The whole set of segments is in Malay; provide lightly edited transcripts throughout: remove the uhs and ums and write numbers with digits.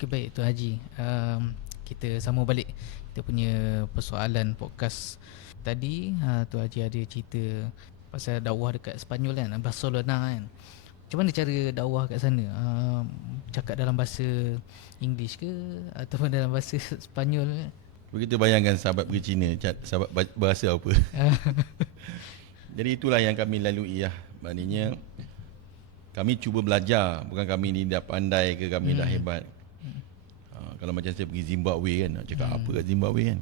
Okey, baik Tuan Haji. Kita sambung balik kita punya persoalan podcast tadi. Tuan Haji ada cerita pasal dakwah dekat Sepanyol kan, Barcelona kan. Macam mana cara dakwah kat sana? Cakap dalam bahasa English ke ataupun dalam bahasa Sepanyol ke? Begitu bayangkan sahabat pergi China, sahabat bahasa apa. Jadi itulah yang kami lalui lah. Maknanya kami cuba belajar, bukan kami ni dah pandai ke kami dah hebat. Kalau macam saya pergi Zimbabwe kan, nak cakap apa kat Zimbabwe kan.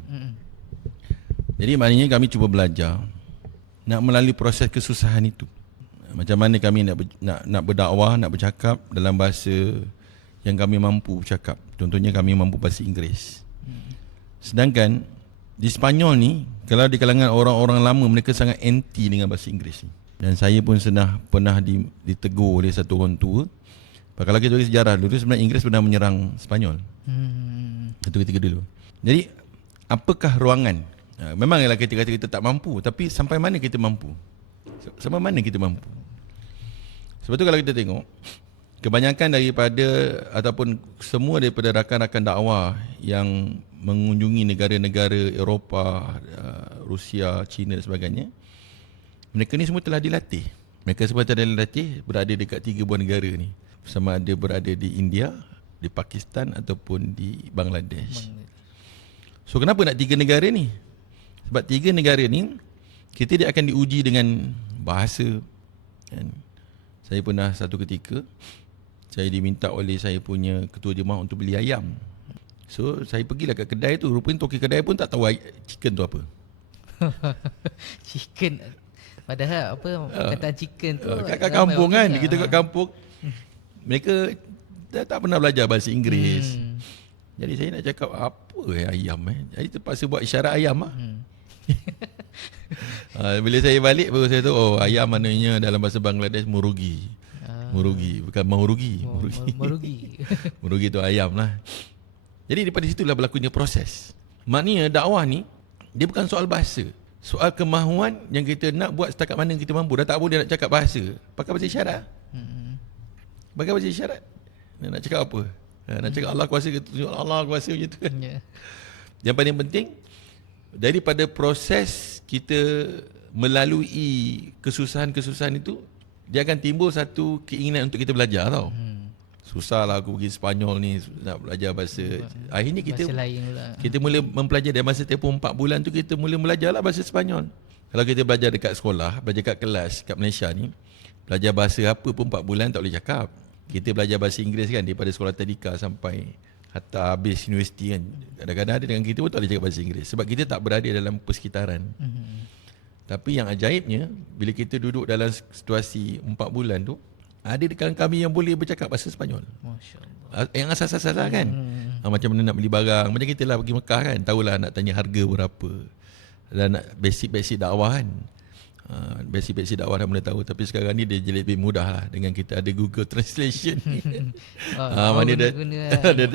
Jadi maknanya kami cuba belajar nak melalui proses kesusahan itu. Macam mana kami nak berdakwah, nak bercakap dalam bahasa yang kami mampu bercakap. Contohnya kami mampu bahasa Inggeris. Sedangkan di Sepanyol ni, kalau di kalangan orang-orang lama, mereka sangat anti dengan bahasa Inggeris ni. Dan saya pun pernah ditegur oleh satu orang tua. Kalau kita bagi sejarah dulu, sebenarnya Inggeris pernah menyerang Sepanyol. Satu ketika dulu. Jadi apakah ruangan? Memanglah kita kata kita tak mampu, tapi sampai mana kita mampu? Sampai mana kita mampu? Sebab tu kalau kita tengok, kebanyakan daripada ataupun semua daripada rakan-rakan dakwah yang mengunjungi negara-negara Eropah, Rusia, China dan sebagainya, mereka ni semua telah dilatih. Mereka semua telah dilatih berada dekat 3 buah negara ni. Sama ada berada di India, di Pakistan ataupun di Bangladesh. So kenapa nak 3 negara ni? Sebab 3 negara ni dia akan diuji dengan bahasa. Saya pernah satu ketika saya diminta oleh saya punya ketua jemaah untuk beli ayam. So saya pergilah kat kedai tu. Rupanya toki kedai pun tak tahu chicken tu apa. Chicken. Padahal perkataan chicken tu kat kampung kan, kita kat kampung mereka tak pernah belajar bahasa Inggeris. Jadi saya nak cakap apa ayam Jadi terpaksa buat isyarat ayam lah. Bila saya balik baru saya tahu ayam maknanya dalam bahasa Bangladesh murugi. Murugi, bukan mahurugi. Murugi tu ayam lah. Jadi daripada situlah berlakunya proses. Maknanya dakwah ni dia bukan soal bahasa, soal kemahuan yang kita nak buat setakat mana kita mampu. Dah tak boleh nak cakap bahasa, pakai bahasa isyarat. Pakai bahasa isyarat. Nak cakap apa? Nak cakap Allah kuasa, kita tunjuk Allah kuasa macam tu kan. Yang paling penting daripada proses kita melalui kesusahan-kesusahan itu, dia akan timbul satu keinginan untuk kita belajar tau. Susahlah aku pergi Sepanyol ni nak belajar bahasa. Akhirnya kita mula mempelajari dalam masa tempoh 4 bulan tu, kita mula belajarlah bahasa Sepanyol. Kalau kita belajar dekat sekolah, belajar kat kelas kat Malaysia ni, belajar bahasa apa pun 4 bulan tak boleh cakap. Kita belajar bahasa Inggeris kan daripada sekolah tadika sampai hatta habis universiti kan. Kadang-kadang ada dengan kita pun tak boleh cakap bahasa Inggeris sebab kita tak berada dalam persekitaran. Tapi yang ajaibnya, bila kita duduk dalam situasi 4 bulan tu, ada di kalangan kami yang boleh bercakap bahasa Sepanyol. Masya-Allah. Yang asas-asas lah kan. Macam mana nak beli barang. Macam kita lah pergi Mekah kan, tahulah nak tanya harga berapa. Dan nak basic-basic dakwah kan. Basic-basic dakwah dah mula tahu. Tapi sekarang ni dia jadi lebih mudah lah dengan kita ada Google Translation. Mana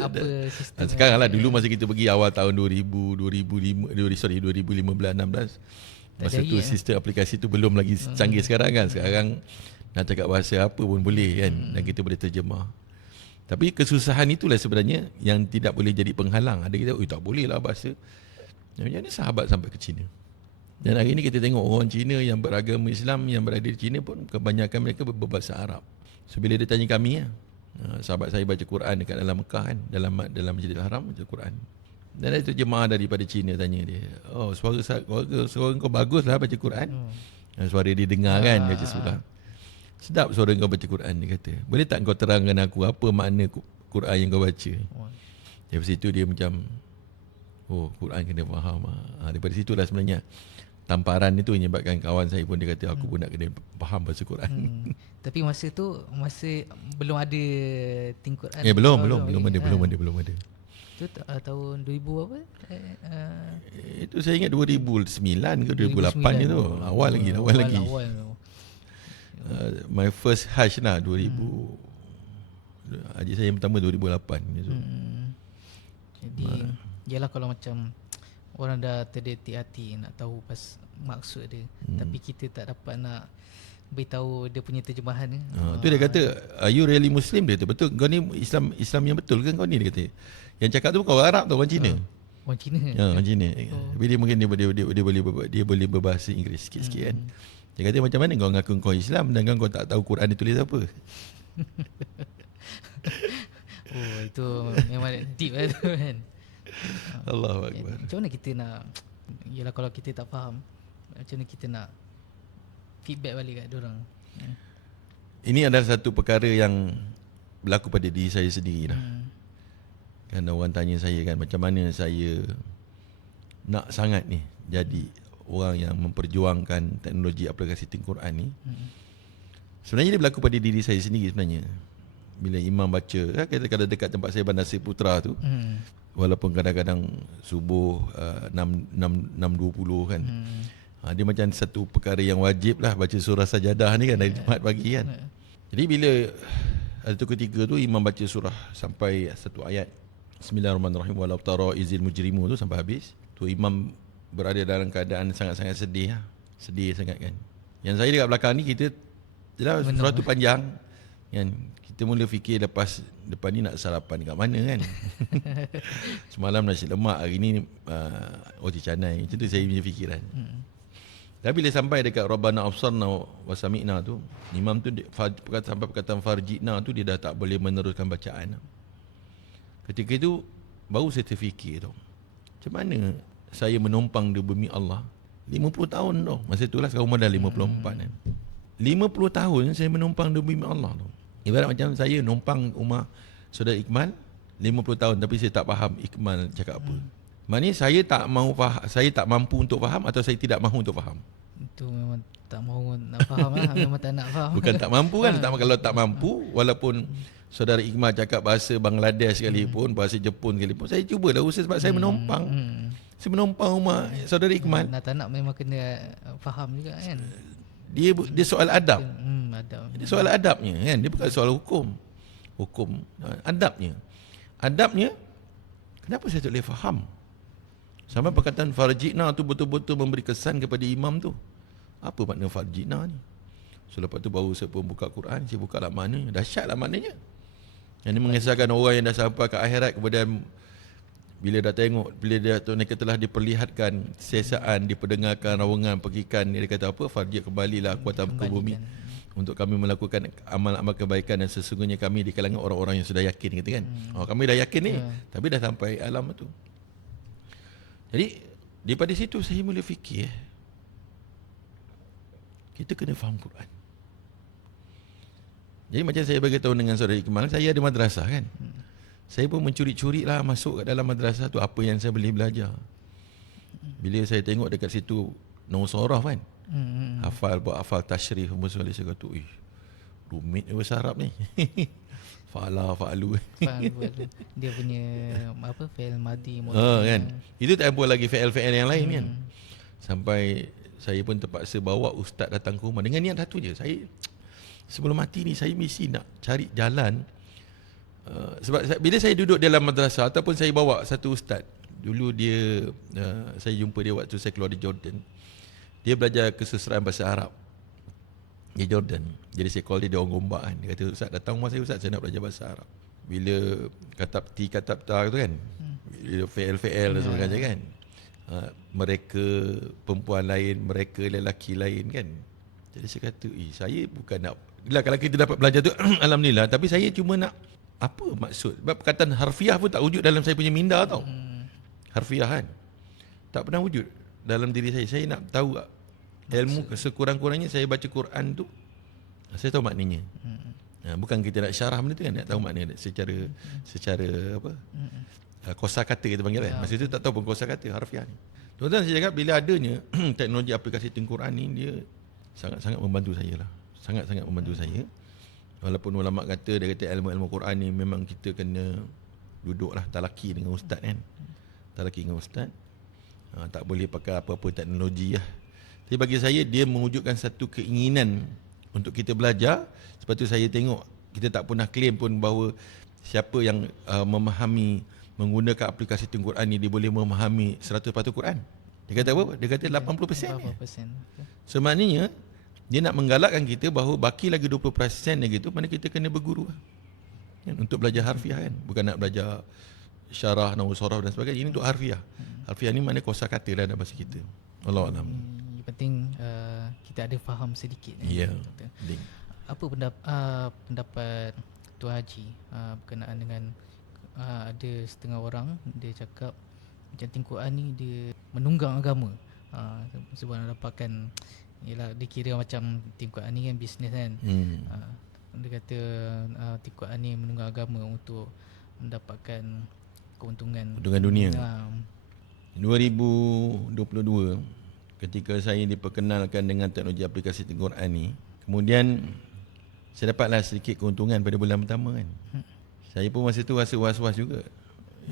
apa sistem. Sekarang lah, dulu masa kita pergi awal tahun 2015, 16. Masa tu sistem aplikasi tu belum lagi canggih sekarang kan. Sekarang nak cakap bahasa apa pun boleh kan, dan kita boleh terjemah. Tapi kesusahan itulah sebenarnya yang tidak boleh jadi penghalang. Ada kita, tak boleh lah bahasa. Macam mana sahabat sampai ke China. Dan hari ini kita tengok orang Cina yang beragama Islam yang berada di China pun kebanyakan mereka berbahasa Arab. So bila dia tanya kami sahabat saya baca Quran dekat dalam Mekah kan, dalam Masjidil Haram baca Quran. Dan itu jemaah daripada China tanya dia, suara kau bagus lah baca Quran. Suara dia dengar kan, baca surah. Sedap suara kau baca Quran, dia kata. Boleh tak kau terangkan aku apa makna Quran yang kau baca? Dari situ dia macam, Quran kena faham. Daripada situlah sebenarnya tamparan itu menyebabkan kawan saya pun dia kata aku pun nak kena faham bahasa Quran. Tapi masa tu belum ada Think Quran. Belum ada. Itu tahun 2000 apa? Itu saya ingat 2009 ke 2008 tu. Awal lagi. My first Hajj lah 2000. Haji saya yang pertama 2008 gitu. Jadi yalah, kalau macam orang dah terdetik hati nak tahu maksud dia, tapi kita tak dapat nak beritahu dia punya terjemahan ni. Tu dia kata, are you really Muslim? Dia kata, betul, kau ni Islam yang betul ke kau ni? Dia kata. Yang cakap tu bukan orang Arab tu, orang Cina. Orang Cina. Orang Cina. Tapi dia mungkin dia boleh berbahasa Inggeris sikit-sikit kan. Dia kata, macam mana kau ngaku kau Islam dan kau tak tahu Quran dia tulis apa? Itu memang deep lah tu kan. Allahu Akbar. Macam mana kita nak, yelah kalau kita tak faham, macam mana kita nak feedback balik kat diorang? Ini adalah satu perkara yang berlaku pada diri saya sendiri lah. Kan orang tanya saya kan, macam mana saya nak sangat ni jadi orang yang memperjuangkan teknologi aplikasi Al-Quran ni. Sebenarnya dia berlaku pada diri saya sendiri sebenarnya. Bila imam baca, kadang-kadang dekat tempat saya Bandar Seri Putra tu, walaupun kadang-kadang subuh 6.20 kan, dia macam satu perkara yang wajib lah baca surah Sajadah ni kan dari Jumaat pagi kan. Jadi bila ada tu ketika tu imam baca surah sampai satu ayat Bismillahirrahmanirrahim walau tara izil mujrimu tu sampai habis, tu imam berada dalam keadaan sangat-sangat sedih lah. Sedih sangat kan. Yang saya dekat belakang ni, kita jelas surah tu panjang kan. Kita mula fikir depan ni nak sarapan dekat mana kan. Semalam nasi lemak, hari ni roti canai. Macam tu saya punya fikiran. Tapi bila sampai dekat Rabbana absarna wa sami'na tu, imam tu sampai perkataan farjina tu, dia dah tak boleh meneruskan bacaan. Ketika itu baru saya terfikir tu, macam mana saya menumpang di bumi Allah 50 tahun tu. Masa itulah sekarang umur dah 54 kan. 50 tahun saya menumpang di bumi Allah tu. Ibarat macam saya numpang rumah saudara Iqmal 50 tahun tapi saya tak faham Iqmal cakap apa. Maknanya saya tak mampu untuk faham atau saya tidak mahu untuk faham. Itu memang tak mahu nak faham lah. Memang tak nak faham. Bukan tak mampu kan. Kalau tak mampu, walaupun saudara Iqmal cakap bahasa Bangladesh sekalipun, bahasa Jepun sekalipun, saya cubalah usaha sebab saya menumpang. Saya menumpang rumah saudara Iqmal. Nak tak nak memang kena faham juga kan. Dia soal adab. Adab. Dia soal adabnya kan. Dia bukan soal hukum. Adabnya kenapa saya tak boleh faham? Sampai perkataan farjina tu betul-betul memberi kesan kepada imam tu. Apa makna farjina ni? So lepas tu baru saya pun buka Quran, saya buka lah maknanya. Dahsyatlah maknanya. Yang ini mengisahkan orang yang dah sampai ke akhirat, kemudian bila dah tengok, bila dia tu mereka telah diperlihatkan sesaan, diperdengarkan rawangan pekikan, dia kata apa? Farji kembalilah kuatan ke bumi untuk kami melakukan amal-amal kebaikan dan sesungguhnya kami di kalangan orang-orang yang sudah yakin, kata kan. Kami dah yakin ni, tapi dah sampai alam tu. Jadi daripada situ saya mula fikir, kita kena faham Quran. Jadi macam saya beritahu dengan saudara Iqmal, saya ada madrasah kan. Saya pun mencuri-curi lah masuk ke dalam madrasah tu apa yang saya boleh belajar. Bila saya tengok dekat situ nombor surah kan, hafal tashrif semua sekali, saya kata, rumit bahasa Arab ni. Fa'alu. Dia punya apa, fi'il madi kan. Itu tak apa lagi fi'il yang lain kan. Sampai saya pun terpaksa bawa ustaz datang ke rumah dengan niat satu je. Saya sebelum mati ni saya mesti nak cari jalan. Sebab bila saya duduk dalam madrasah ataupun saya bawa satu ustaz, dulu dia saya jumpa dia waktu saya keluar di Jordan. Dia belajar kesusahan bahasa Arab di Jordan. Jadi saya call dia orang Gombak kan. Dia kata, ustaz datang rumah saya, ustaz saya nak belajar bahasa Arab. Bila katab ta tu kan, bila fi'il dan sebagainya kan, mereka perempuan lain, mereka lelaki lain kan. Jadi saya kata, saya bukan nak, kalau kita dapat belajar tu alhamdulillah, tapi saya cuma nak apa maksud. Sebab perkataan harfiah pun tak wujud dalam saya punya minda tau. Harfiah kan tak pernah wujud dalam diri saya. Saya nak tahu ilmu, sekurang-kurangnya saya baca Quran tu saya tahu maknanya. Bukan kita nak syarah benda tu kan, nak tahu maknanya secara apa, kosakata kita panggil kan. Masa tu tak tahu pun kosakata harfiah ni. Tuan-tuan, saya cakap bila adanya teknologi aplikasi Al-Quran ni, dia sangat-sangat membantu saya lah. Sangat-sangat membantu saya. Walaupun ulama kata, dia kata ilmu-ilmu Quran ni memang kita kena duduklah talaki dengan ustaz kan. Talaki dengan ustaz. Tak boleh pakai apa-apa teknologi lah. Tapi bagi saya dia mewujudkan satu keinginan untuk kita belajar. Sebab tu saya tengok kita tak pernah claim pun bahawa siapa yang memahami menggunakan aplikasi Al-Quran ni dia boleh memahami 100% Quran. Dia kata apa? Dia kata 80%. So maknanya dia nak menggalakkan kita bahawa baki lagi 20% lagi tu mana kita kena berguru kan, untuk belajar harfiah kan, bukan nak belajar syarah, nahwu sharaf dan sebagainya. Ini untuk harfiah. Harfiah ni mana kosakata dalam bahasa kita. Wallahu a'lam. Yang penting kita ada faham sedikit. Ya. Apa pendapat Tuan Haji berkenaan dengan ada setengah orang dia cakap macam Quran ni dia menunggang agama. Sebab nak dapatkan, yelah, dia kira macam Quran ni kan bisnes kan. Dia kata Quran ni menunggang agama untuk mendapatkan keuntungan dunia. 2022 ketika saya diperkenalkan dengan teknologi aplikasi Quran ni, kemudian saya dapatlah sedikit keuntungan pada bulan pertama kan. Saya pun masa tu rasa was-was juga.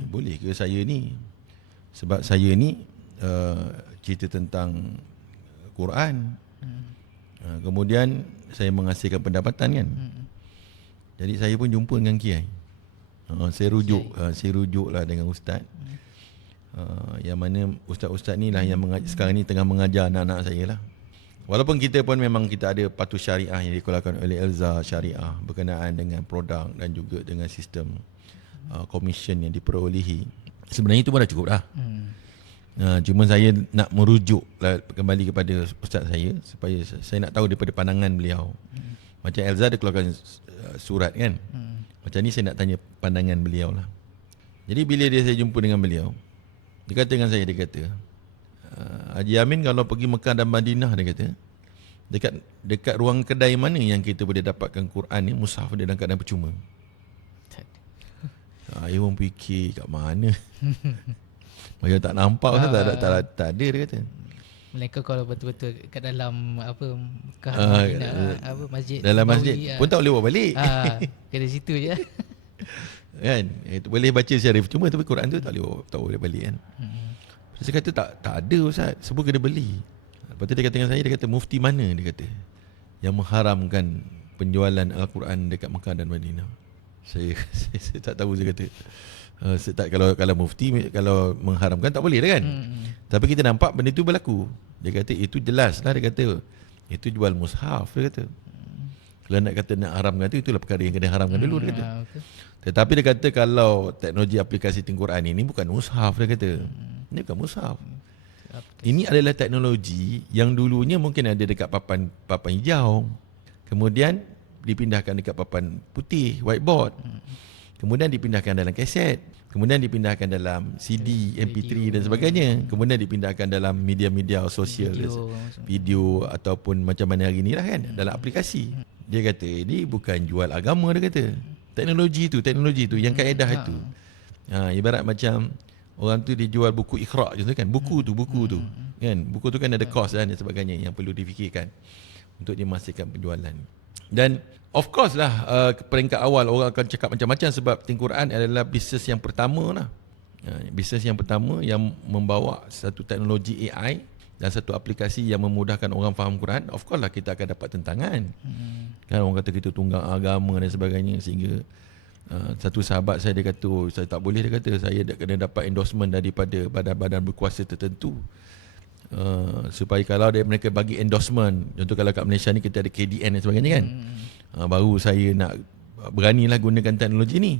Boleh ke saya ni? Sebab saya ni cerita tentang Quran. Kemudian saya menghasilkan pendapatan kan. Jadi saya pun jumpa dengan kiai. Saya rujuklah dengan ustaz. Yang mana ustaz-ustaz ni lah yang sekarang ni tengah mengajar anak-anak saya lah. Walaupun kita pun memang kita ada patuh syariah yang dikeluarkan oleh Elza Syariah berkenaan dengan produk dan juga dengan sistem komisen yang diperolehi. Sebenarnya itu pun dah cukup dah. Cuma saya nak merujuk kembali kepada ustaz saya supaya saya nak tahu daripada pandangan beliau. Macam Elza dia keluarkan surat kan. Macam ni saya nak tanya pandangan beliau lah. Jadi bila saya jumpa dengan beliau, dia kata dengan saya, dia kata, Haji Amin kalau pergi Mekah dan Madinah, dia kata, dekat ruang kedai mana yang kita boleh dapatkan Quran ni, mushaf dia dalam keadaan percuma? Saya pun fikir kat mana. Macam tak nampak, tak ada, dia kata. Mereka kalau betul-betul kat dalam Mekah, masjid, dalam masjid pun tak boleh bawa balik. Kat situ je. Kan, boleh baca secara percuma tapi Quran tu tak boleh balik kan. Saya kata tak ada Ustaz, semua kena beli. Lepas tu dia kata dengan saya, dia kata mufti mana, dia kata, yang mengharamkan penjualan Al-Quran dekat Mekah dan Madinah. Saya tak tahu, saya kata kalau mufti kalau mengharamkan tak boleh dah kan. Tapi kita nampak benda tu berlaku. Dia kata itu jelas lah, dia kata itu jual mushaf, dia kata. Kalau nak kata nak haramkan tu, itulah perkara yang kena haramkan dulu, dia kata. Tetapi dia kata kalau teknologi aplikasi Quran ini bukan mushaf, dia kata. Ini bukan mushaf. Ini adalah teknologi yang dulunya mungkin ada dekat papan hijau. Kemudian dipindahkan dekat papan putih, whiteboard. Kemudian dipindahkan dalam kaset. Kemudian dipindahkan dalam CD, MP3 dan sebagainya. Kemudian dipindahkan dalam media-media sosial, video ataupun macam mana hari ni lah kan, dalam aplikasi. Dia kata ini bukan jual agama, dia kata. Teknologi tu yang kaedah itu. Ibarat macam orang tu dia jual buku Iqra' contoh kan, buku tu kan, buku tu kan ada kos dan sebagainya yang perlu difikirkan untuk dimasihkan penjualan. Dan of course lah peringkat awal orang akan cakap macam-macam sebab Quran adalah bisnes yang pertama lah. Bisnes yang pertama yang membawa satu teknologi AI dan satu aplikasi yang memudahkan orang faham Quran. Of course lah kita akan dapat tentangan. Kan orang kata kita tunggang agama dan sebagainya, sehingga satu sahabat saya dia kata, saya tak boleh, dia kata saya kena dapat endorsement daripada badan-badan berkuasa tertentu. Supaya kalau mereka bagi endorsement, contoh kalau kat Malaysia ni kita ada KDN dan sebagainya kan, baru saya nak beranilah gunakan teknologi ni.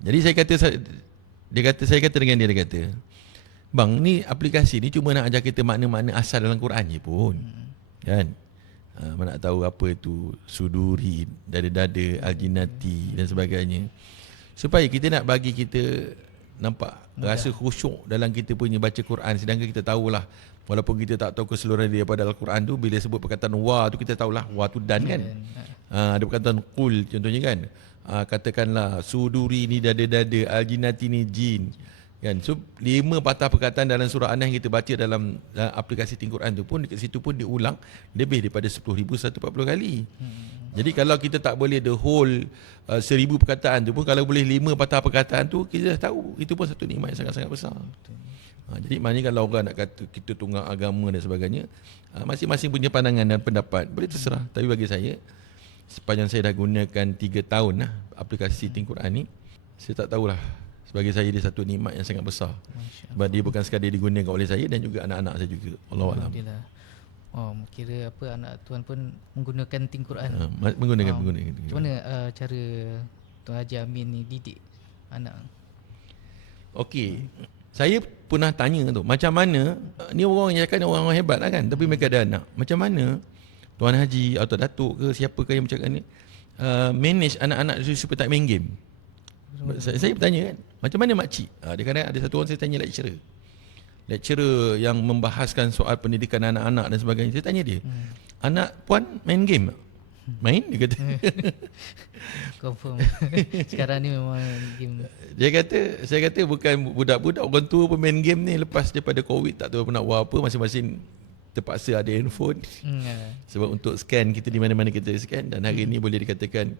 Jadi saya kata dengan dia, dia kata, bang, ni aplikasi ni cuma nak ajar kita makna-makna asal dalam Quran je pun, kan. Mana nak tahu apa itu suduri, dada-dada, aljinati dan sebagainya, supaya kita nak bagi kita nampak rasa khusyuk dalam kita punya baca Quran. Sedangkan kita tahulah, walaupun kita tak tahu keseluruhan daripada Al-Quran tu, bila sebut perkataan wa tu kita tahulah wa tu dan kan. Ada perkataan qul contohnya kan, katakanlah suduri ni dada-dada, aljinati ni jin kan. So 5 patah perkataan dalam surah An-Nahl yang kita baca dalam aplikasi Quran tu pun dekat situ pun diulang lebih daripada 10,140 kali. Jadi kalau kita tak boleh the whole 1,000 perkataan tu pun, kalau boleh 5 patah perkataan tu, kita dah tahu itu pun satu nikmat yang sangat-sangat besar. Jadi maknanya kalau orang nak kata kita tunggang agama dan sebagainya, masing-masing punya pandangan dan pendapat, boleh terserah. Tapi bagi saya, sepanjang saya dah gunakan 3 tahun lah aplikasi Quran ni, saya tak tahulah, bagi saya dia satu nikmat yang sangat besar. Sebab dia bukan sekadar digunakan oleh saya dan juga anak-anak saya juga. Allahuakbar. Kira apa, anak tuan pun menggunakan Think Quran. Menggunakan. Macam mana cara Tuan Haji Amin ni didik anak? Okey. Saya pernah tanya tu, macam mana ni orang yang cakap orang hebat lah kan, tapi mereka ada anak. Macam mana Tuan Haji atau Datuk ke siapakah yang bercakap ni manage anak-anak supaya tak main game? Saya bertanya kan, macam mana makcik? Dia kadang ada satu orang saya tanya lecturer yang membahaskan soal pendidikan anak-anak dan sebagainya. Saya tanya dia, anak puan main game tak? Main, dia kata. Confirm. Sekarang ni memang game. Saya kata bukan budak-budak, orang tua pun main game ni. Lepas daripada COVID tak tahu nak buat apa, masing-masing terpaksa ada handphone. Sebab untuk scan kita di mana-mana kita scan. Dan hari ni boleh dikatakan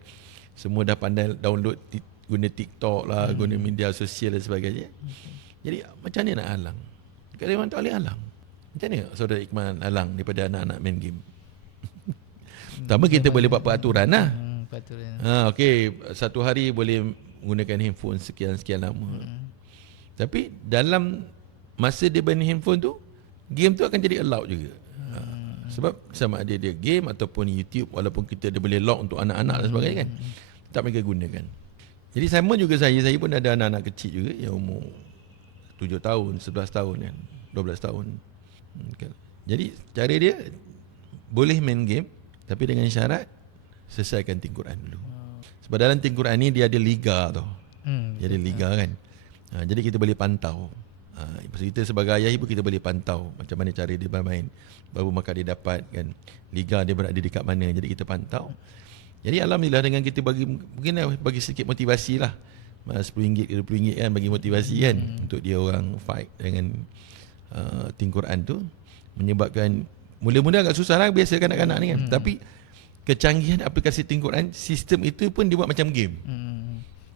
semua dah pandai download, guna TikTok lah, guna media sosial dan sebagainya. Jadi macam mana nak halang? Dekat memang tak boleh halang. Macam mana Saudara Iqmal halang daripada anak-anak main game? Pertama kita boleh buat peraturan lah. Okey, satu hari boleh menggunakan handphone sekian-sekian lama. Tapi dalam masa dia main handphone tu, game tu akan jadi allowed juga. Sebab sama ada dia game ataupun YouTube, walaupun kita ada boleh lock untuk anak-anak dan sebagainya kan, tak mereka gunakan. Jadi sama juga saya pun ada anak-anak kecil juga yang umur 7 tahun, 11 tahun kan, 12 tahun. Jadi cara dia boleh main game, tapi dengan syarat selesaikan Think Quran dulu. Sebab dalam Think Quran ni dia ada liga tau. Dia ada liga kan. Jadi kita boleh pantau. Kita sebagai ayah ibu kita boleh pantau macam mana cara dia bermain, berapa markah dia dapat kan, liga dia berada dekat mana. Jadi kita pantau. Jadi alhamdulillah dengan kita bagi sedikit motivasi lah, RM10, RM20 kan, bagi motivasi kan, untuk dia orang fight dengan Think Quran tu, menyebabkan mula-mula agak susah lah biasa kanak-kanak ni kan. Tapi kecanggihan aplikasi Think Quran, sistem itu pun dibuat macam game.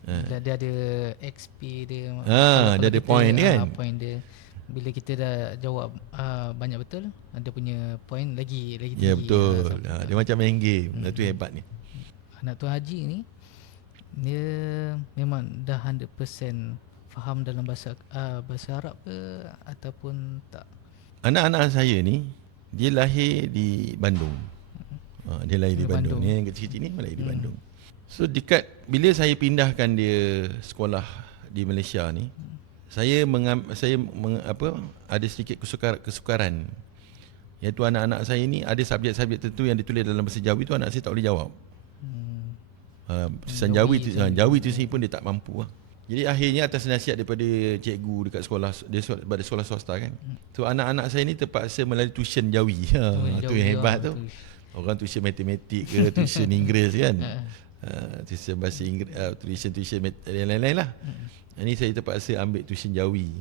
Dia ada XP dia. Dia ada point dia kan. Point dia. Bila kita dah jawab banyak betul, ada punya point lagi tinggi. Ya betul. Dia macam main game. Itu hebat ni. Anak Tuan Haji ni, dia memang dah 100% faham dalam bahasa Arab ke ataupun tak? Anak-anak saya ni, dia lahir di Bandung. Dia lahir di Bandung. Ni yang kecil-kecil ni lahir di Bandung. So bila saya pindahkan dia sekolah di Malaysia ni, saya ada sedikit kesukaran. Iaitu anak-anak saya ni ada subjek-subjek tertentu yang ditulis dalam bahasa Jawi tu anak saya tak boleh jawab. Tulisan Jawi tu sendiri pun dia tak mampu lah. Jadi akhirnya atas nasihat daripada cikgu dekat sekolah, dia pada sekolah swasta kan. So anak-anak saya ni terpaksa melalui tuition Jawi. Tu yang hebat tu. Orang tuition matematik ke, tuition Inggeris kan. Tuition bahasa Inggeris, tuition yang lain-lain lah. Ini saya terpaksa ambil tuition Jawi,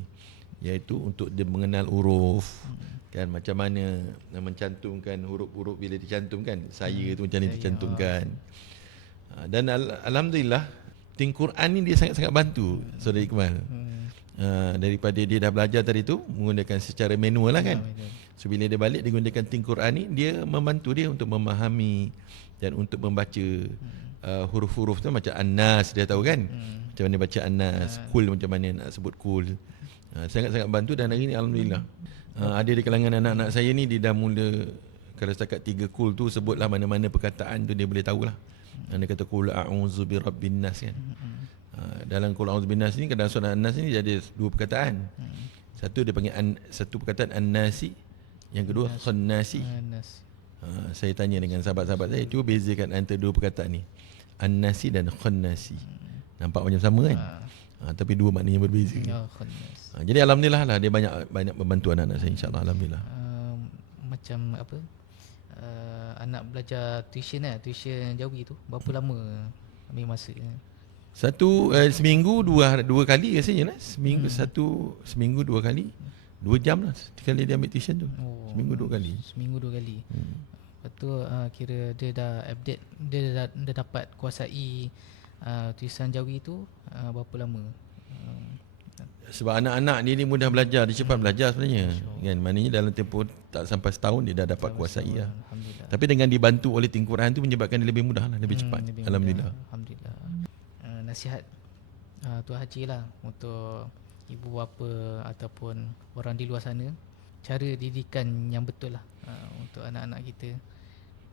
iaitu untuk dia mengenal huruf kan, macam mana mencantumkan huruf-huruf bila dicantumkan. Saya tu macam mana dicantumkan. Dan alhamdulillah Think Quran ni dia sangat-sangat bantu Saudara Iqmal. Daripada dia dah belajar tadi tu menggunakan secara manual lah kan. So bila dia balik dia gunakan Think Quran ni, dia membantu dia untuk memahami dan untuk membaca huruf-huruf tu. Macam An-Nas dia tahu kan, macam mana baca An-Nas, Kul macam mana nak sebut Kul. Sangat-sangat bantu. Dan hari ni alhamdulillah ada di kalangan anak-anak saya ni, dia dah mula, kalau setakat 3 Kul tu sebutlah mana-mana perkataan tu dia boleh tahulah. Dia kata Qul a'udzu birabbin nas kan. Dalam Qul a'udzu bin nas ni, kadang surah An-Nas ni dia ada 2 perkataan. Satu dia panggil satu perkataan An-Nasi, yang kedua Khannasi. Saya tanya dengan sahabat-sahabat saya, cuba bezakan antara 2 perkataan ni, An-Nasi dan Khannasi. Nampak macam sama kan? Tapi 2 maknanya berbeza. Jadi alhamdulillah lah dia banyak membantu anak-anak saya, insya-Allah. Alhamdulillah. Macam apa? Anak belajar tuition Jawi tu berapa lama ambil masa? Seminggu dua kali rasanya lah. Seminggu 2 kali. 2 jam lah sekali dia ambil tuition tu. Seminggu 2 kali. Lepas tu kira dia dah update, dia dah dapat kuasai tulisan Jawi tu berapa lama? Sebab anak-anak dia ni mudah belajar, dia cepat belajar sebenarnya kan. Maknanya dalam tempoh tak sampai setahun dia dah dapat kuasai lah. Tapi dengan dibantu oleh Think Quran tu menyebabkan dia lebih mudah lah, lebih cepat. Alhamdulillah. Nasihat Tuan Haji lah untuk ibu bapa ataupun orang di luar sana cara didikan yang betul lah untuk anak-anak kita.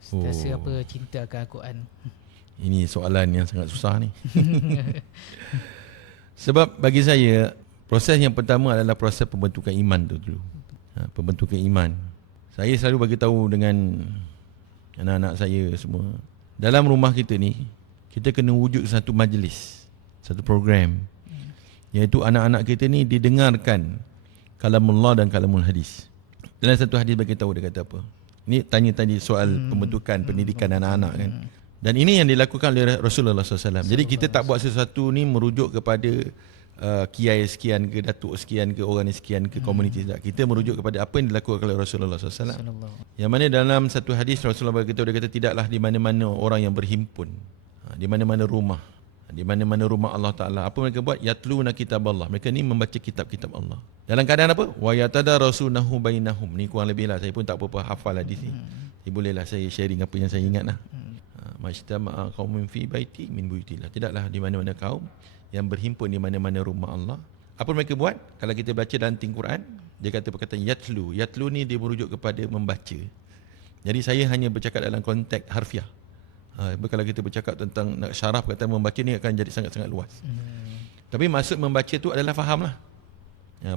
Sentiasa cinta akan Al-Quran. Ini soalan yang sangat susah ni. Sebab bagi saya, proses yang pertama adalah proses pembentukan iman tu dulu. Pembentukan iman. Saya selalu bagi tahu dengan anak-anak saya semua, dalam rumah kita ni, kita kena wujud satu majlis, satu program, iaitu anak-anak kita ni didengarkan kalamullah dan kalamul hadis. Dalam satu hadis bagi tahu, dia kata apa? Ini tanya tadi soal pembentukan pendidikan anak-anak kan. Dan ini yang dilakukan oleh Rasulullah SAW. Jadi kita tak buat sesuatu ni merujuk kepada kiai sekian ke, datuk sekian ke, orang sekian ke, komuniti tak. Kita merujuk kepada apa yang dilakukan oleh Rasulullah SAW. Yang mana dalam satu hadis Rasulullah berkata, dia kata tidaklah di mana-mana orang yang berhimpun, di mana-mana rumah, di mana-mana rumah Allah Ta'ala, apa mereka buat? Yatluna kitab Allah. Mereka ni membaca kitab-kitab Allah. Dalam keadaan apa? Wa yatadarasunahu bainahum. Ni kurang lebih lah, saya pun tak apa-apa hafal hadis ni. Bolehlah saya sharing apa yang saya ingat lah. Majtama'a qaumin fi baiti min buyutillah. Tidaklah di mana-mana kaum yang berhimpun di mana-mana rumah Allah. Apa mereka buat? Kalau kita baca dalam Quran, dia kata perkataan yatlu. Yatlu ni dia merujuk kepada membaca. Jadi saya hanya bercakap dalam konteks harfiah. Kalau kita bercakap tentang nak syarah perkataan membaca ni akan jadi sangat-sangat luas. Tapi maksud membaca tu adalah faham lah.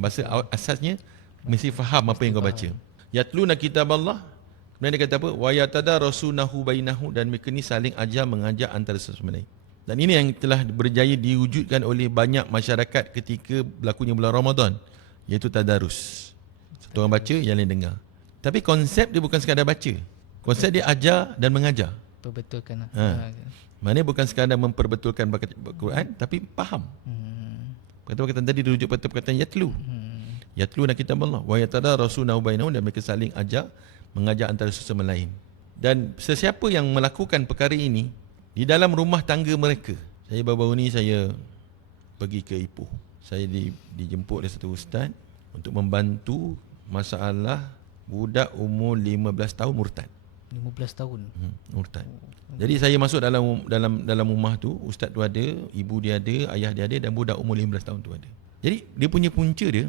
Bahasa asasnya mesti faham apa yang kau baca. Yatluna kitab Allah. Kemudian dia kata apa? Wa yatadarasunahu bainahu, dan mereka ni saling ajar mengajar antara sesama lain. Dan ini yang telah berjaya diwujudkan oleh banyak masyarakat ketika berlakunya bulan Ramadan, iaitu tadarus. Satu orang baca, yang lain dengar. Tapi konsep dia bukan sekadar baca. Konsep dia ajar dan mengajar. Perbetulkan lah. Maknanya bukan sekadar memperbetulkan Al-Quran, tapi faham. Perkataan tadi dirujuk pada perkataan yatlu. Yatlu na kitab Allah wa yatadarasunahu bainahum, dan mereka saling ajar mengajar antara sesama lain. Dan sesiapa yang melakukan perkara ini di dalam rumah tangga mereka. Saya baru-baru ni saya pergi ke Ipoh. Saya dijemput oleh satu ustaz untuk membantu masalah budak umur 15 tahun murtad. 15 tahun. Murtad. Jadi saya masuk dalam rumah tu, ustaz tu ada, ibu dia ada, ayah dia ada, dan budak umur 15 tahun tu ada. Jadi dia punya punca dia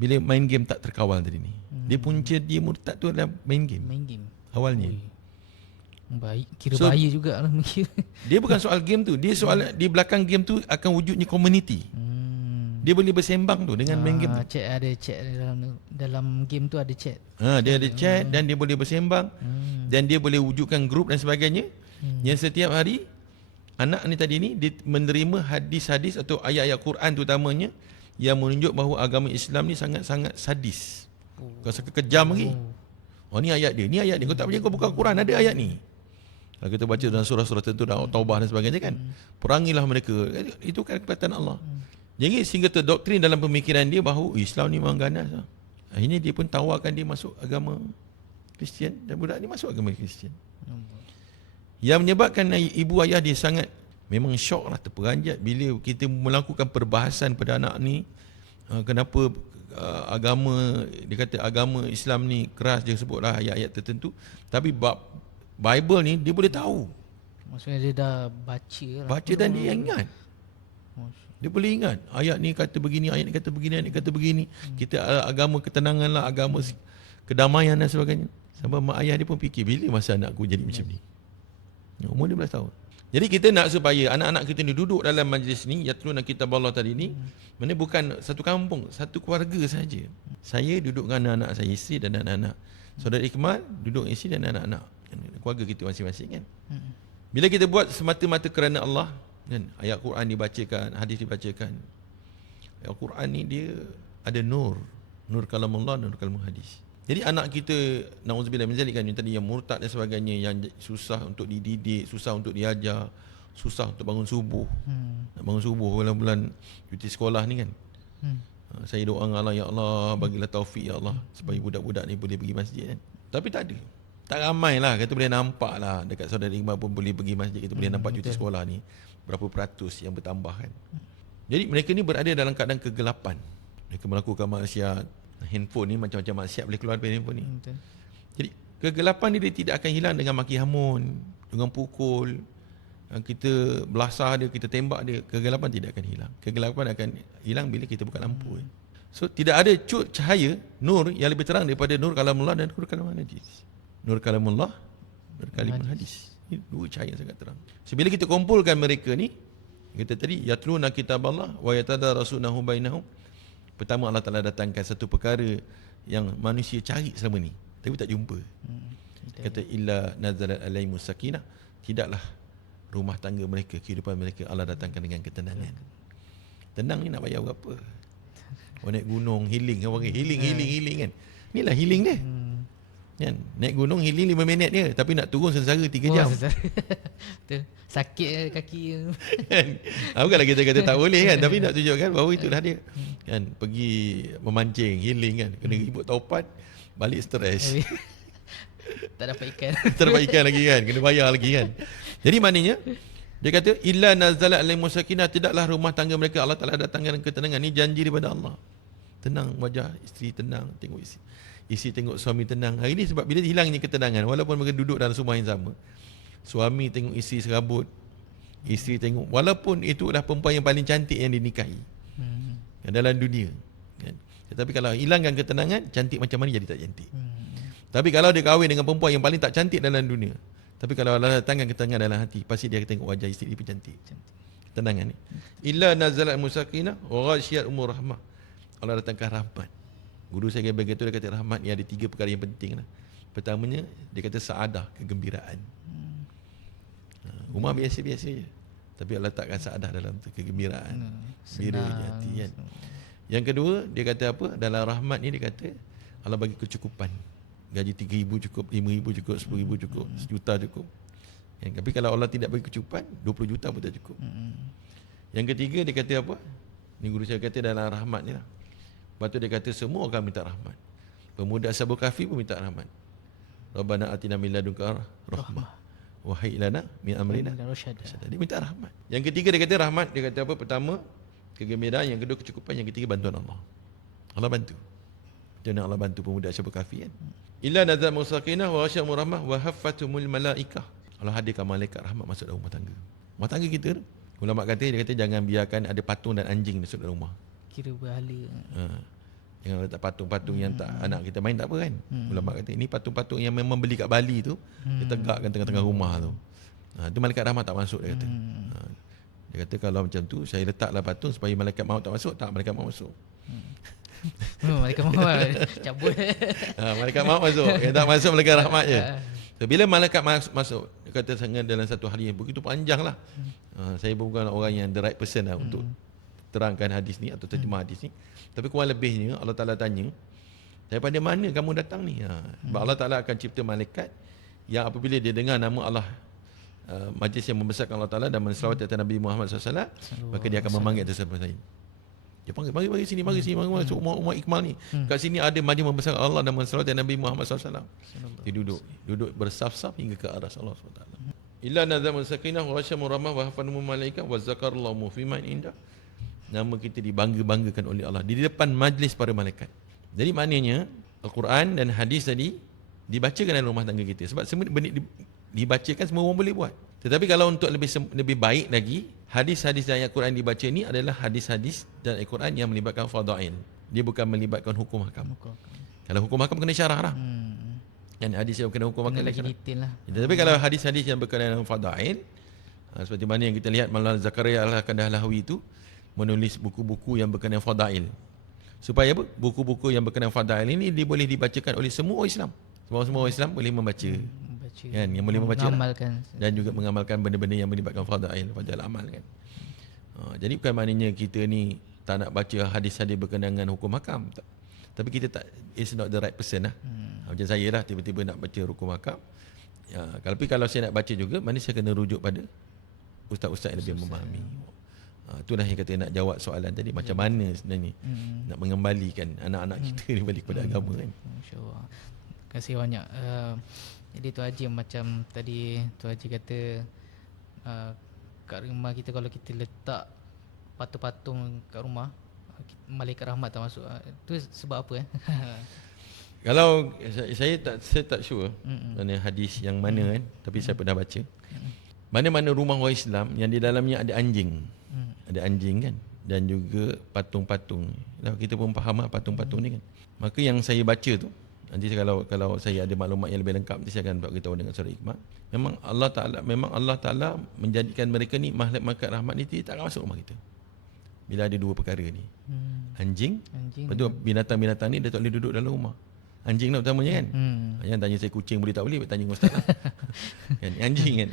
bila main game tak terkawal tadi ni. Dia punca dia murtad tu adalah main game. Awalnya. Baik, bahaya juga lah. Dia bukan soal game tu, dia soal di belakang game tu akan wujudnya community. Dia boleh bersembang tu dengan main game tu. Ada chat dalam game tu, ada chat. Dia ada chat dan dia boleh bersembang. Dan dia boleh wujudkan grup dan sebagainya. Yang setiap hari anak ni tadi ni dia menerima hadis-hadis atau ayat-ayat Quran terutamanya yang menunjuk bahawa agama Islam ni sangat-sangat sadis. Kau rasa kejam lagi. Ni ayat dia, ni ayat dia. Kau tak percaya, kau buka Quran, ada ayat ni. Kalau kita baca dalam surah-surah tertentu, dalam Taubah dan sebagainya kan, perangilah mereka. Itu kan perkataan Allah. Jadi sehingga terdoktrin dalam pemikiran dia bahawa Islam ni memang ganas. Akhirnya dia pun tawarkan dia masuk agama Kristian, dan budak ni masuk agama Kristian. Yang menyebabkan ibu ayah dia sangat memang syok lah, terperanjat bila kita melakukan perbahasan pada anak ni. Kenapa agama, dia kata agama Islam ni keras, dia sebutlah ayat-ayat tertentu, tapi Bible ni dia boleh tahu. Maksudnya dia dah baca lah. Baca dan dia ingat. Dia boleh ingat ayat ni kata begini, ayat ni kata begini, ayat ni kata begini. Kita agama ketenangan lah, agama kedamaian dan sebagainya. Sampai mak ayah dia pun fikir, bila masa anak aku jadi macam ni. Umur 15 tahun. Jadi kita nak supaya anak-anak kita ni duduk dalam majlis ni, yatluna kitab Allah tadi ni, mana bukan satu kampung, satu keluarga saja. Saya duduk dengan anak-anak saya, isteri dan anak-anak. Saudara Ikmal duduk dengan isteri dan anak-anak. Keluarga kita masing-masing kan. Bila kita buat semata-mata kerana Allah, kan, ayat Quran dibacakan, hadis dibacakan. Ayat Quran ni dia ada nur kalamullah, nur kalamul hadis. Jadi anak kita, na'udzubillah min zalik kan, yang tadi yang murtad dan sebagainya, yang susah untuk dididik, susah untuk diajar, susah untuk bangun subuh. Nak bangun subuh bulan-bulan cuti sekolah ni kan. Saya doa dengan Allah, ya Allah bagilah taufik ya Allah supaya budak-budak ni boleh pergi masjid kan. Tapi tak ada. Tak ramai lah, kita boleh nampak lah dekat saudara Iqmal pun boleh pergi masjid, kita boleh nampak cuti sekolah ni berapa peratus yang bertambah kan. Jadi mereka ni berada dalam keadaan kegelapan. Mereka melakukan maksiat. Handphone ni macam-macam maksiat boleh keluar dari handphone ni. Jadi kegelapan ni dia tidak akan hilang dengan maki hamun, dengan pukul, kita belasah dia, kita tembak dia. Kegelapan tidak akan hilang. Kegelapan akan hilang bila kita buka lampu. So tidak ada cahaya nur yang lebih terang daripada nur kalamullah dan nur kalamul hadis. Nur kalamullah, nur kalimul hadis. Ini dua cahaya yang sangat terang. So bila kita kumpulkan mereka ni, kita tadi yatluna kitaballah wa yatadarasunahu bainahum. Pertama Allah Taala datangkan satu perkara yang manusia cari selama ni tapi tak jumpa. Kata illa nazalat alaihimus sakinah, tidaklah rumah tangga mereka, kehidupan mereka Allah datangkan dengan ketenangan. Tenang ni nak bayar berapa? Naik gunung healing kan, orang healing kan. Inilah healing dia. Kan? Naik gunung healing 5 minit je, tapi nak turun sengsara 3 jam. Sakit kaki. Kan? Bukanlah kita kata tak boleh kan, tapi nak tunjukkan bahawa itulah dia. Kan? Pergi memancing, healing kan. Kena ribut taupat, balik stres. Tak dapat ikan. Tak dapat ikan lagi kan, kena bayar lagi kan. Jadi maknanya dia kata illa nazalat alaihimus sakinah, tidaklah rumah tangga mereka Allah Taala datangkan ketenangan. Ni janji daripada Allah. Tenang wajah isteri, tenang tengok isteri tengok suami tenang. Hari ni sebab bila hilangnya ketenangan, walaupun mereka duduk dalam rumah yang sama, suami tengok isteri serabut, isteri tengok, walaupun itulah perempuan yang paling cantik yang dinikahi dalam dunia kan? Tetapi kalau hilangkan ketenangan, cantik macam mana jadi tak cantik. Tapi kalau dia kahwin dengan perempuan yang paling tak cantik dalam dunia, tapi kalau Allah datangkan ketenangan dalam hati, pasti dia tengok wajah isteri dia pun cantik. Ketenangan ni. Illa nazalat musakinah wa ghasyiyat umur rahmah. Allah datangkan rahmat. Guru saya begitu, dia kata rahmat ni ada 3 perkara yang penting lah. Pertamanya dia kata saadah, kegembiraan. Rumah biasa-biasa je, tapi Allah letakkan saadah dalam tu, kegembiraan, gembira je hati kan. Yang kedua dia kata apa? Dalam rahmat ni dia kata Allah bagi kecukupan. Gaji 3,000 cukup, 5,000 cukup, 10,000 cukup, 1 juta cukup. Tapi kalau Allah tidak bagi kecukupan, 20 juta pun tak cukup. Yang ketiga dia kata apa? Ni guru saya kata dalam rahmat ni lah. Lepas tu dia kata semua orang minta rahmat. Pemuda Ashabul Kahfi pun minta rahmat. Rabbana atina min ladunka rahmah wa hayyi lana min amrina rasyada. Dia minta rahmat. Yang ketiga dia kata rahmat, dia kata apa? Pertama kegembiraan, yang kedua kecukupan, yang ketiga bantuan Allah. Allah bantu. Macam Allah bantu pemuda Ashabul Kahfi kan. Illa nazal musakinah wa ghasyiyahum rahmah wa haffatumul malaikah. Allah hadirkan malaikat rahmat masuk dalam rumah tangga. Rumah tangga kita, ulama kata, dia kata jangan biarkan ada patung dan anjing masuk dalam rumah. Kira berhala. Jangan letak patung-patung yang tak anak kita main tak apa kan. Ulama kata ini patung-patung yang memang beli kat Bali tu, dia tegakkan tengah-tengah rumah tu. Itu malaikat rahmat tak masuk, dia kata. Dia kata kalau macam tu saya letaklah patung supaya malaikat maut tak masuk. Tak, malaikat maut masuk. Malaikat maut cabut. Malaikat maut masuk. Yang tak masuk malaikat rahmat je. So, bila malaikat masuk, dia kata sangat dalam satu hari yang begitu panjang lah. Saya bukan orang yang the right person lah untuk terangkan hadis ni atau terjemah hadis ni. Tapi kurang lebihnya Allah Ta'ala tanya, daripada mana kamu datang ni? Sebab Allah Ta'ala akan cipta malaikat yang apabila dia dengar nama Allah, majlis yang membesarkan Allah Ta'ala dan menselawat atas Nabi Muhammad SAW, maka dia akan memanggil atas siapa lain. Dia panggil, mari sini, mari masuk Umar Iqmal ni. Kat sini ada majlis membesarkan Allah dan menselawat atas Nabi Muhammad SAW. Dia duduk bersaf-saf hingga ke aras Allah SWT. Illa nazamul sakinah wa ghasyiyahum rahmah wa hafanumul malaikah wa zakarallahu fi man indah. Nama kita dibangga-banggakan oleh Allah di depan majlis para malaikat. Jadi maknanya Al-Quran dan hadis tadi dibacakan dalam rumah tangga kita. Sebab semua benda dibacakan semua orang boleh buat. Tetapi kalau untuk lebih baik lagi, hadis-hadis dan ayat Quran dibaca ni adalah hadis-hadis dan ayat Quran yang melibatkan fadail. Dia bukan melibatkan hukum hakam. Kalau hukum hakam kena syarah lah. Dan hadis yang kena hukum hakam lagi detail lah. Tetapi kalau hadis-hadis yang berkenaan dengan fadail, seperti mana yang kita lihat Maulana Zakaria Al-Kandahalawi itu menulis buku-buku yang berkenaan fadail. Supaya apa? Buku-buku yang berkenaan fadail ini dia boleh dibacakan oleh semua orang Islam. Semua orang Islam boleh membaca. Kan, yang boleh membaca dan juga mengamalkan benda-benda yang melibatkan fadail amal kan. Jadi bukan maknanya kita ni tak nak baca hadis-hadis berkenaan dengan hukum hakam. Tapi kita tak, is not the right person lah. Macam saya lah tiba-tiba nak baca hukum hakam. Tapi kalau saya nak baca juga, mana saya kena rujuk pada ustaz-ustaz yang lebih memahami. Itulah yang kata nak jawab soalan tadi, macam mana sebenarnya nak mengembalikan anak-anak kita ni balik kepada agama kan. Masya-Allah. Terima kasih banyak. Jadi Tu Haji macam tadi Tu Haji kata kat rumah kita kalau kita letak patung-patung kat rumah, malaikat rahmat tak masuk. Tu sebab apa Kalau saya tak sure mana hadis yang mana kan, tapi saya pernah baca. Mana-mana rumah orang Islam yang di dalamnya ada anjing. Ada anjing kan. dan juga patung-patung. Kita pun faham lah patung-patung ni kan. Maka yang saya baca tu, nanti kalau saya ada maklumat yang lebih lengkap, nanti saya akan beritahu dengan surah Hikmah. Memang Allah Taala menjadikan mereka ni makhluk rahmat ni tak akan masuk rumah kita. Bila ada dua perkara ni. Anjing. Betul, binatang-binatang ni dia tak boleh duduk dalam rumah. Anjing lah utamanya kan. Yang tanya saya kucing boleh tak boleh, tanya ustaz lah. Kan?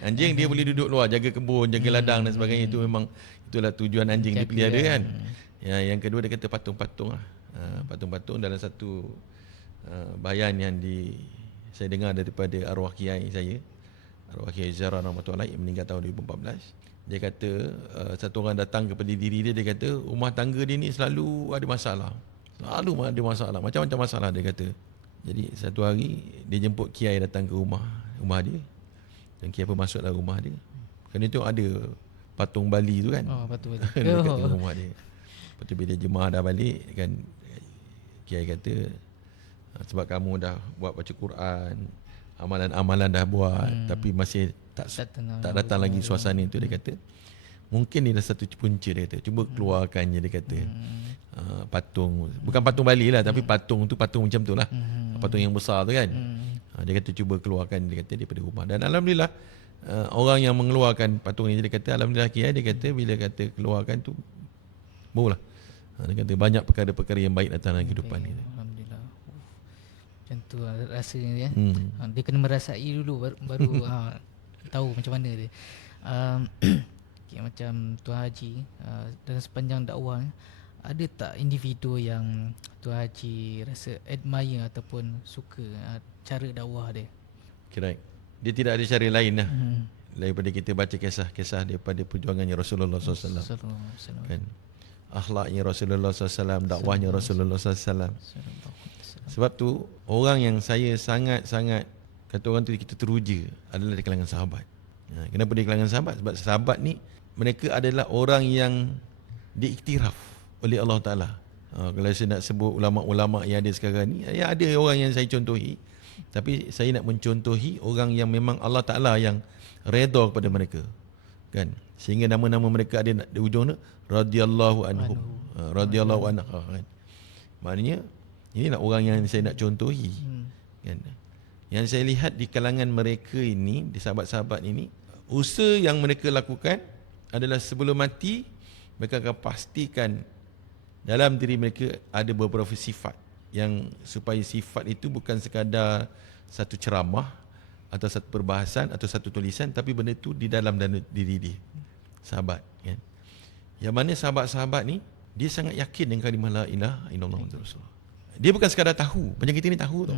Anjing dia boleh duduk luar, jaga kebun, jaga ladang dan sebagainya. Itu memang itulah tujuan anjing dipelihara kan. Yang kedua dia kata patung-patung lah. Patung-patung dalam satu bayan yang saya dengar daripada arwah kiai saya, arwah Kiai Zara rahmatullahi yang meninggal tahun 2014. Dia kata satu orang datang kepada diri dia kata rumah tangga dia ni selalu ada masalah. Selalu ada masalah, macam-macam masalah dia kata. Jadi satu hari dia jemput kiai datang ke rumah dia. Dan kiai pun masuk dalam rumah dia. Kerana itu ada patung Bali tu kan. Patung Bali. Dekat rumah dia. Lepas tu bila jemaah dah balik kan, kiai kata sebab kamu dah buat baca Quran, amalan-amalan dah buat, tapi masih tak datang lagi suasana itu, dia kata mungkin ini satu punca, dia kata cuba keluarkannya, dia kata patung, bukan patung Bali lah, tapi patung tu patung macam tu lah, patung yang besar tu kan. Dia kata cuba keluarkan, dia kata daripada rumah. Dan alhamdulillah orang yang mengeluarkan patung ini, dia kata alhamdulillah kiai, dia kata bila kata keluarkan tu barulah dia kata banyak perkara-perkara yang baik datang dalam kehidupan ni. Alhamdulillah. Macam tu lah rasanya dia. Dia kena merasai dulu baru tahu macam mana dia. Okay, macam Tuan Haji dalam sepanjang dakwah ni, ada tak individu yang Tuan Haji rasa admire ataupun suka cara dakwah dia? Correct. Dia tidak ada cara lain lah daripada kita baca kisah-kisah daripada perjuangannya Rasulullah SAW. Kan? Akhlaknya Rasulullah SAW, dakwahnya Rasulullah SAW. Sebab tu orang yang saya sangat-sangat, kata orang tu kita teruja, adalah di kalangan sahabat. Kenapa di kalangan sahabat? Sebab sahabat ni mereka adalah orang yang diiktiraf oleh Allah Ta'ala. Kalau saya nak sebut ulama-ulama yang ada sekarang ni, ya ada orang yang saya contohi, tapi saya nak mencontohi orang yang memang Allah Ta'ala yang redha kepada mereka, kan? Sehingga nama-nama mereka ada di ujung tu radhiyallahu anhu, radhiyallahu anha, kan? Maknanya inilah orang yang saya nak contohi, kan? Yang saya lihat di kalangan mereka ini, di sahabat-sahabat ini, usaha yang mereka lakukan adalah sebelum mati mereka akan pastikan dalam diri mereka ada beberapa sifat, yang supaya sifat itu bukan sekadar satu ceramah atau satu perbahasan atau satu tulisan, tapi benda itu di dalam diri dia, sahabat, kan? Yang mana sahabat-sahabat ni dia sangat yakin dengan kalimah la ilaha illallah Muhammadur Rasulullah. Dia bukan sekadar tahu, macam kita ni tahu tau.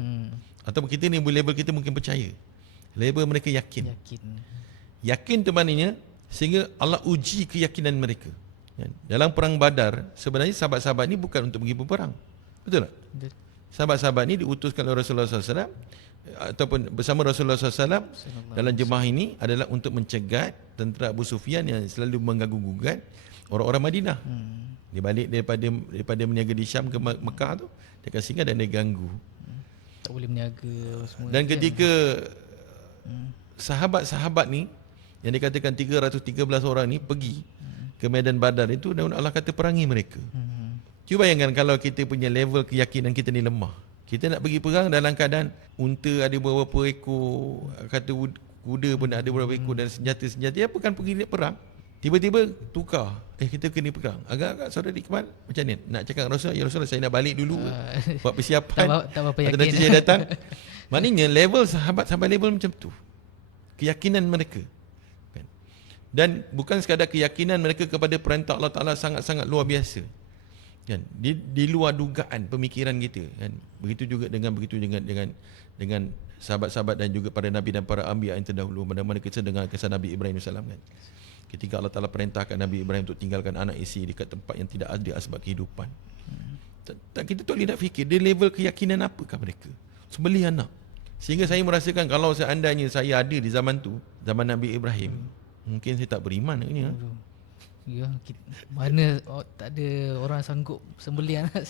Ataupun kita ni level kita mungkin percaya. Level mereka yakin. Yakin tu maknanya sehingga Allah uji keyakinan mereka. Dalam perang Badar, sebenarnya sahabat-sahabat ni bukan untuk pergi berperang. Betul tak? Sahabat-sahabat ni diutuskan oleh Rasulullah SAW ataupun bersama Rasulullah SAW dalam jemaah ini adalah untuk mencegat tentera Abu Sufyan yang selalu mengganggu-gugat orang-orang Madinah. Dia balik daripada meniaga di Syam ke Mekah tu, dia akan singgah dan dia ganggu. Tak boleh meniaga semua. Dan ketika sahabat-sahabat ni yang dikatakan 313 orang ni pergi ke medan Badar itu, dan Allah kata perangi mereka. Cuba bayangkan kalau kita punya level keyakinan kita ni lemah. Kita nak pergi perang dalam keadaan unta ada beberapa ekor, kata kuda pun ada beberapa ekor, dan senjata-senjata. Dia bukan pergi nak perang. Tiba-tiba tukar. Kita kena perang. Agak-agak saudara Iqbal macam ni. Nak cakap Rasulullah, ya Rasulullah saya nak balik dulu. Buat persiapan. Tak berapa yakin. Nanti saya datang. Maknanya level sahabat sampai level macam tu. Keyakinan mereka. Kan? Dan bukan sekadar keyakinan mereka kepada perintah Allah Ta'ala sangat-sangat luar biasa. Kan? Di luar dugaan pemikiran kita. Kan? Begitu juga dengan sahabat-sahabat dan juga para nabi dan para anbiya yang terdahulu. Mana-mana kita dengar kisah Nabi Ibrahim AS, kan? Ketika Allah Ta'ala perintahkan Nabi Ibrahim untuk tinggalkan anak isteri dekat tempat yang tidak ada asbab kehidupan. Kita tak boleh nak fikir dia level keyakinan apakah mereka. Sembelih anak. Sehingga saya merasakan kalau seandainya saya ada di zaman tu, zaman Nabi Ibrahim, mungkin saya tak beriman ni. Ya, mana tak ada orang sanggup sembelih anak.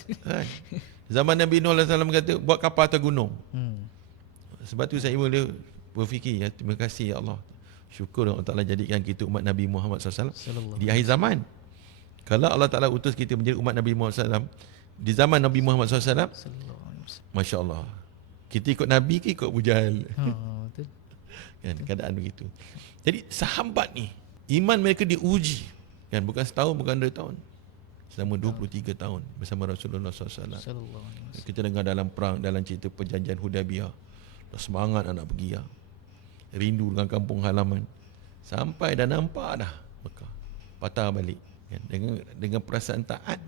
Zaman Nabi Nuh AS kata buat kapal atas gunung. Sebab tu saya boleh berfikir, ya, terima kasih ya Allah. Syukur Allah Ta'ala jadikan kita umat Nabi Muhammad SAW di akhir zaman. Kalau Allah Ta'ala utus kita menjadi umat Nabi Muhammad SAW, di zaman Nabi Muhammad SAW, Sallallahu alaihi wasallam. Masya Allah, kita ikut Nabi ke ikut Abu Jahal? Betul. Kan, keadaan begitu. Jadi sahabat ni, iman mereka diuji, kan, bukan setahun, bukan 2 tahun, selama 23 tahun bersama Rasulullah SAW. Sallallahu alaihi wasallam. Kita dengar dalam perang, dalam cerita perjanjian Hudaybiyah, dah semangat nak pergi, rindu dengan kampung halaman, sampai dah nampak dah Mekah, patah balik, kan, dengan perasaan taat,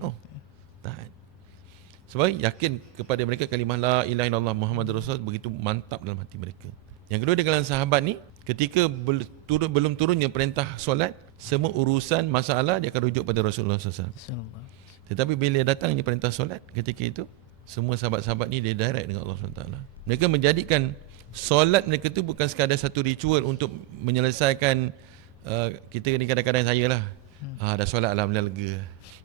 taat. Sebab yakin kepada mereka kalimah la ilaha illallah Muhammadur Rasul begitu mantap dalam hati mereka. Yang kedua, di kalangan sahabat ni, ketika belum turunnya perintah solat, semua urusan masalah dia akan rujuk pada Rasulullah SAW. Tetapi bila datangnya perintah solat, ketika itu semua sahabat-sahabat ni dia direct dengan Allah SWT. Mereka menjadikan solat mereka tu bukan sekadar satu ritual untuk menyelesaikan, kita ni kadang-kadang saya lah, dah solat alhamdulillah lega.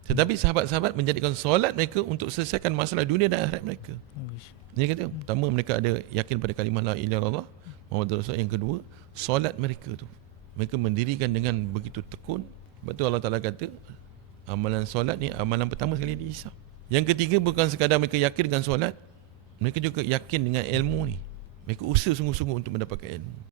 Tetapi sahabat-sahabat menjadikan solat mereka untuk selesaikan masalah dunia dan akhirat mereka. Dia kata, pertama mereka ada yakin pada kalimah la ilaha illallah Muhammadur Rasul. Yang kedua, solat mereka tu mereka mendirikan dengan begitu tekun. Sebab tu Allah Ta'ala kata, amalan solat ni amalan pertama sekali dihisap. Yang ketiga, bukan sekadar mereka yakin dengan solat, mereka juga yakin dengan ilmu ni. Mereka usaha sungguh-sungguh untuk mendapatkan ilmu.